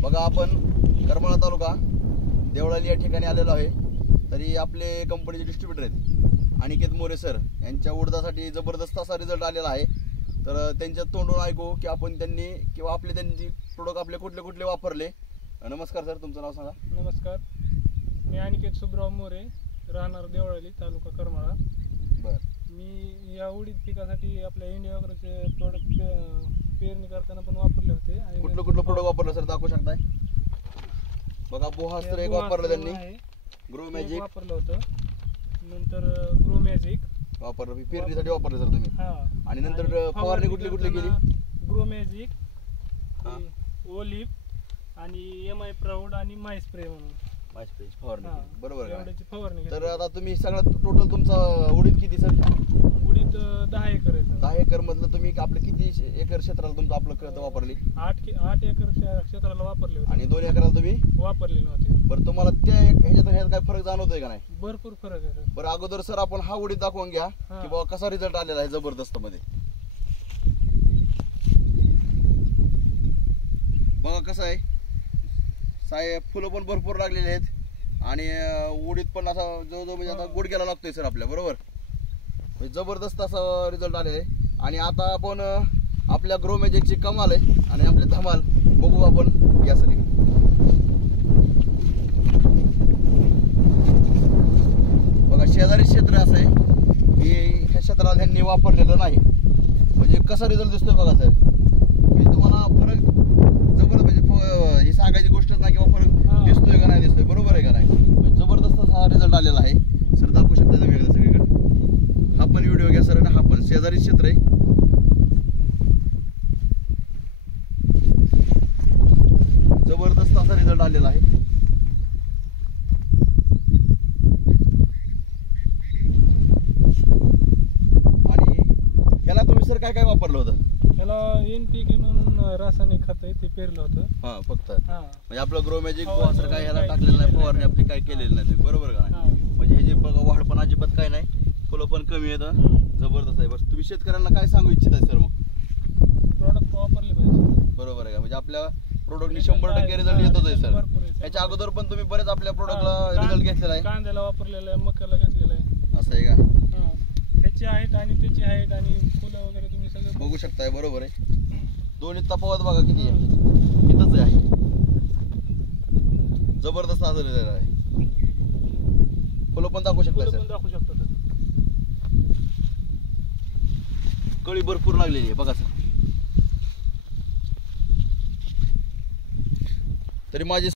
बघा आपण करमाळा तालुका देवळाली या ठिकाणी आलेलो आहे। तरी आपले कंपनीचे डिस्ट्रीब्युटर आहेत अनिकेत मोरे सर यांच्या उडदासाठी जबरदस्त असा रिझल्ट आलेला आहे। तर त्यांच्या तोंडून ऐकू की आपण त्यांनी किंवा त्यांची प्रोडक्ट आपले कुठले कुठले वापरले। नमस्कार सर, तुमचं नाव सांगा। नमस्कार, मी अनिकेत सुब्राव मोरे, राहणार देवळाली, तालुका करमाळा। मी या उडीद पिकासाठी आपल्या इंडिया अग्रोचे प्रोडक्ट पेरणी करताना पण वापरले होते। आणि कुठलं प्रोडक्ट वापरलं सर, दाखवू शकताय? बघा बोहास्त्र एक वापरलं त्यांनी, ग्रो मॅजिक वापरलं होतं, नंतर ग्रो मॅजिक वापरलं, पेरणीसाठी वापरलं सर तुम्ही। आणि नंतर फवारणी कुठली केली? ग्रो मॅजिक, ओलिव्ह आणि एमआय प्राऊड आणि माय स्प्रे म्हणून फवारणी, बरोबर फवारणी। तर आता तुम्ही सगळ्यात टोटल तुमचा उडीद किती सर? उडीद 10 एकर आहे। 10 एकर मधलं तुम्ही आपलं किती एकर क्षेत्राला तुमचं आपलं खत वापरली? 8 एकर क्षेत्राला वापरले होते आणि 2 एकराला तुम्ही वापरले नव्हते। बरं, तुम्हाला त्या ह्याच्यात काय फरक जाणवतोय का नाही? भरपूर फरक आहे। बरं, अगोदर सर आपण हा उडीद दाखवून घ्या की बाबा कसा रिझल्ट आलेला आहे जबरदस्त मध्ये। बघा कसं आहे साहेब, फुलं पण भरपूर लागलेली आहेत आणि उडीद पण असा जवळजवळ म्हणजे आता गुडघ्याला लागतोय सर आपल्या, बरोबर? जबरदस्त असा रिझल्ट आलेला आहे। आणि आता आपण आपल्या ग्रो मॅजिकची कमाल आहे आणि आपले धमाल बघू आपण या सरी। बघा शेजारी क्षेत्र असं आहे की ह्या क्षेत्राला त्यांनी वापरलेलं नाही, म्हणजे कसा रिझल्ट दिसतोय बघा सर। म्हणजे तुम्हाला फरक जबरदस्त, म्हणजे ही सांगायची गोष्टच नाही किंवा फरक दिसतोय का नाही दिसतोय, बरोबर आहे का नाही? म्हणजे जबरदस्त असा रिझल्ट आलेला आहे सर, दाखवू शकता तुम्ही एकदा सगळीकडे। हा पण व्हिडिओ घ्या सर, आणि हा पण शेजारी क्षेत्र आहे। जबरदस्त असा रिझल्ट आलेला आहे। आणि याला तुम्ही सर काय वापरलं होतं? याला NPK म्हणून रासायनिक खत आहे, ते पेरलं होतं फक्त। म्हणजे आपलं ग्रो मॅजिक सर काय ह्याला टाकलेलं नाही, फवारणी आपली काय केलेली नाही, बरोबर का नाही? म्हणजे हे जे बघा वाढ पण अजिबात काय नाही, फुलं पण कमी येतं, जबरदस्त आहे। बस तुम्ही शेतकऱ्यांना काय सांगू इच्छिताय सर? मग प्रोडक्ट वापरले पाहिजे, बरोबर आहे का? म्हणजे आपल्या प्रोडक्टनी 100% रिझल्ट येतच आहे सर। याच्या अगोदर पण तुम्ही बरेच आपल्या प्रोडक्टला रिझल्ट घेतलेला आहे, कांद्याला वापरलेला आहे, मक्याला घेतलेला आहे। असं आहे का? ह्याची हाईट आणि त्याची हाईट आणि फुलं वगैरे तुम्ही सगळं बघू शकताय, बरोबर आहे? दोन्ही तफावत बघा किती आहे, इथंच आहे। जबरदस्त असं रिझल्ट आहे। फुलं पण दाखवू शकता सर, दाखवू शकतो सर। कळी भरपूर लागलेली आहे बघा सर। तरी माझी